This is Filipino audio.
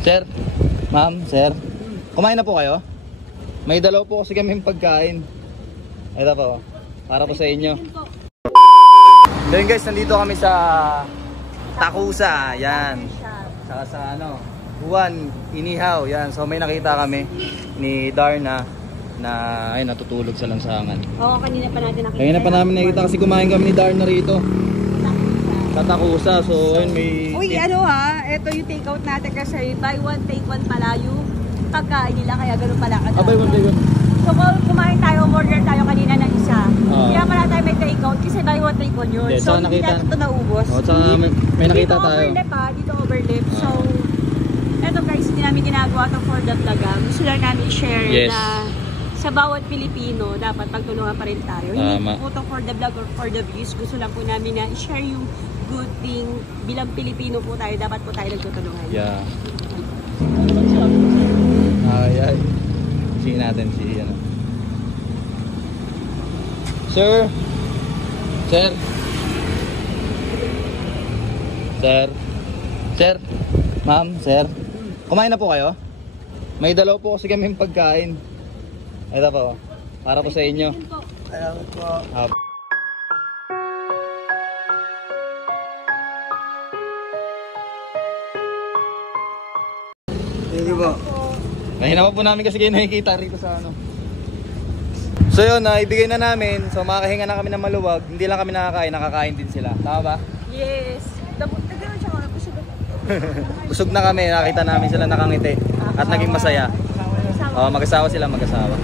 Sir, ma'am, sir. Kumain na po kayo? May dalaw po kasi kaming pagkain. Ito po, para po sa inyo. So yun guys, nandito kami sa Takusa, yan. Saka sa Juan, Inihaw, yan. So may nakita kami ni Darna na ay natutulog sa lansangan. Oo, kanina pa natin nakita. Kanina pa namin nakita kasi kumain kami ni Darna rito. Sa Takusa, so ayun may... Uy, ito yung take out natin kasi buy one, take one pala yung pagkain nila, kaya ganun pala kadami. Buy one, take one. So kung kumain tayo, order tayo kanina ng isa. Kaya pala tayo may take out kasi buy one, take one yun. Yeah, so hindi natin ito naubos. May nakita dito tayo. Dito overlap. So, eto guys, hindi namin ginagawa ito for the vlog. Gusto lang namin i-share na sa bawat Pilipino, dapat pagtulungan pa rin tayo. Hindi po ito for the vlog or for the views. Gusto lang po namin na i-share yung good thing. Bilang Pilipino po tayo, dapat po tayo nagtutulungan. Yeah. Ay. Sige natin si Sir. Sir. Sir. Sir. Ma'am, sir. Kumain na po kayo? May dalaw po kasi kaming pagkain. Ito po, para po sa inyo. Salamat po. Thank you po. Mahina pa po namin kasi kayo nakikita rito sa So yun, ibigay na namin. So makakahinga na kami ng maluwag. Hindi lang kami nakakain, nakakain din sila. Tama ba? Yes. Busog na kami, nakita namin sila nakangiti. At naging masaya. Mag-asawa sila, mag-asawa.